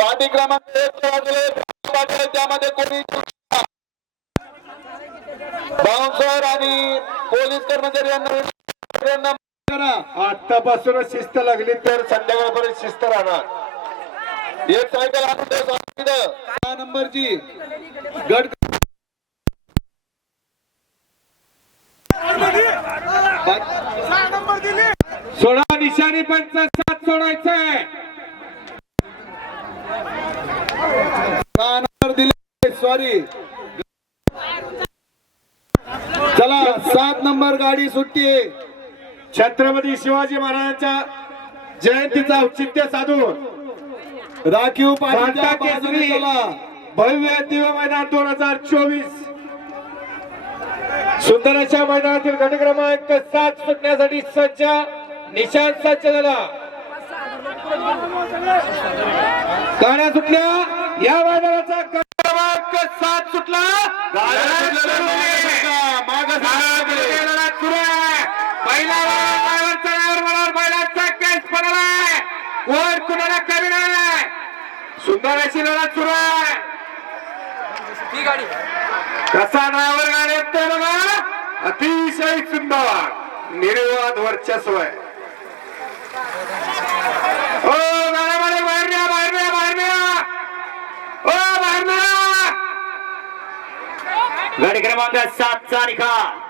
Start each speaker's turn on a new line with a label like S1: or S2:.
S1: पाठी क्रमांक एक त्यामध्ये कोणी बाउन्सर आणि पोलीस कर्मचारी यांना आतापासूनच शिस्त लागली तर संध्याकाळपर्यंत शिस्त राहणार. एक सायकल आणून.
S2: सहा नंबरची. गट
S3: सोळा निशाणी पंच सात सोडायचंय.
S2: दिले सॉरी चला सात नंबर गाडी सुट्टी
S1: छत्रपती शिवाजी महाराजांच्या जयंतीचा औचित्य साधून
S2: राखीव
S1: भव्य दिव्य मैदान दोन हजार चोवीस. सुंदर अशा मैदानातील गट क्रमांक सात सुटण्यासाठी सज्ज निशांत सज्ज झाला. गाड्या सुटल्या. या गट क्रमांक सात सुटला. गाड्या सुटल्या. मागं सरका. पहिला बैलांचा ड्रायव्हर म्हणाल बैलांचा केस पडलाय कोण कुणाला कमी नाही सुंदर अशी लढत सुरू आहे. कसा ड्रायव्हर गाडी येतोय बघा. अतिशय सुंदर. निर्वाद वर्चस्व आहे.
S4: गाडी क्रमांक सातचा निकाल.